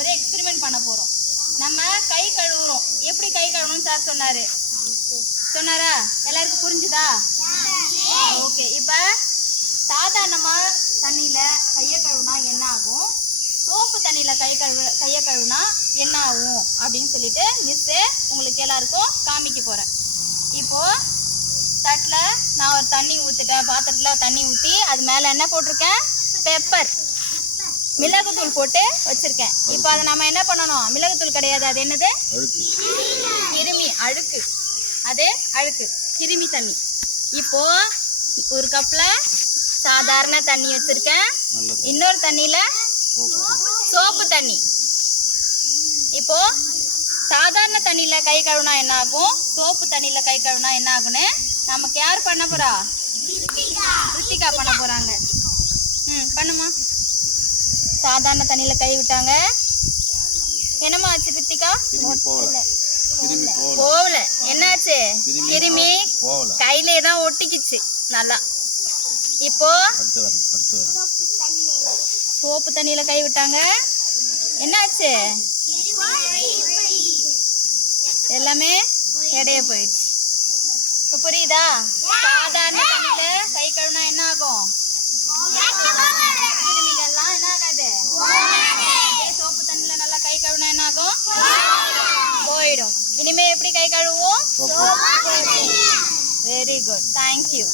ஒரு எக்ஸ்பெரிமெண்ட் பண்ண போறோம். நம்ம கை கழுவுறோம். எப்படி கை கழுவணும்னு சார் சொன்னாரா? எல்லாருக்கும் புரிஞ்சுதா? ஓகே. இப்போ சாதாரணமா தண்ணியில கையை கழுவுனா என்ன ஆகும், சோப்பு தண்ணியில கையை கழுவுனா என்ன ஆகும் அப்படின்னு சொல்லிட்டு மிஸ்ஸு உங்களுக்கு எல்லாருக்கும் காமிக்க போறேன். இப்போ தட்டில் நான் ஒரு தண்ணி ஊற்றிட்டேன், பாத்திரத்தில் தண்ணி ஊற்றி அது மேலே என்ன போட்டிருக்கேன், பெப்பர் மிளகுத்தூள் போட்டு வச்சிருக்கேன். இப்போ அதை நம்ம என்ன பண்ணணும், மிளகுத்தூள் கிடையாது, அது என்னது, கிருமி அழுக்கு, அது அழுக்கு கிருமி தண்ணி. இப்போ ஒரு கப்பில் சாதாரண தண்ணி வச்சிருக்கேன், இன்னொரு தண்ணியில் சோப்பு தண்ணி. இப்போ சாதாரண தண்ணியில் கை கழுவுனா என்ன ஆகும், சோப்பு தண்ணியில் கை கழுவுனா என்ன ஆகுன்னு நமக்கு யார் பண்ண போறா, ரித்திகா பண்ண போறாங்க. பண்ணுமா. சாதாரண தண்ணியில கை விட்டாங்க, என்னமா ஆச்சு ரித்திகா? போகல. என்னாச்சு, கிருமி கையிலே தான் ஒட்டிக்கிச்சு நல்லா. இப்போ சோப்பு தண்ணியில கை விட்டாங்க, என்னாச்சு, எல்லாமே எடைய போயிடுச்சு. இப்போ புரியுதா? சாதாரண தண்ணியில கை கழுவினா என்ன ஆகும், கிருமிகள்லாம் என்ன ஆகாது. சோப்பு தண்ணியில நல்லா கை கழுவினா என்ன ஆகும், போயிடும். இனிமே எப்படி கை கழுவுவோம்? Very good, thank you.